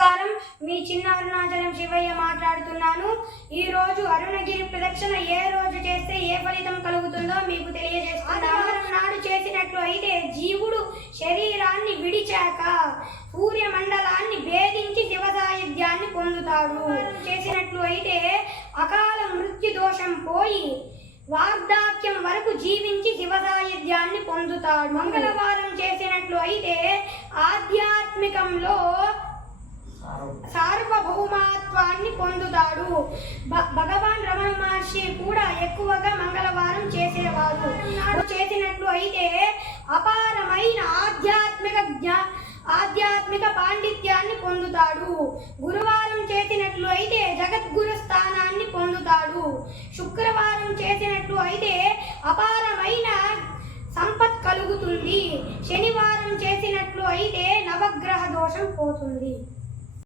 నమస్కారం, మీ చిన్న అరుణాచలం శివయ్య మాట్లాడుతున్నాను. ఈ రోజు అరుణగిరి ప్రదక్షిణ ఏ రోజు చేస్తే ఏ ఫలితం కలుగుతుందో మీకు తెలియజేస్తున్నాను. ఆదివారం నాడు చేసినట్లు అయితే జీవుడు శరీరాన్ని విడిచాక సూర్యమండలాన్ని భేదించి శివ సాయుధ్యాన్ని పొందుతాడు. చేసినట్లు అయితే అకాల మృత్యు దోషం పోయి వార్ధాక్యం వరకు జీవించి శివ సాయుధ్యాన్ని పొందుతాడు. మంగళవారం చేసినట్లు అయితే ఆధ్యాత్మికంలో సార్వభౌమత్వాన్ని పొందుతాడు. భగవాన్ రమణ మహర్షి కూడా ఎక్కువగా మంగళవారం చేసేవారు. చేసినట్లు అయితే అపారమైన ఆధ్యాత్మిక పాండిత్యాన్ని పొందుతాడు. గురువారం చేసినట్లు అయితే జగద్గురు స్థానాన్ని పొందుతాడు. శుక్రవారం చేసినట్లు అయితే అపారమైన సంపత్ కలుగుతుంది. శనివారం చేసినట్లు అయితే నవగ్రహ దోషం పోతుంది.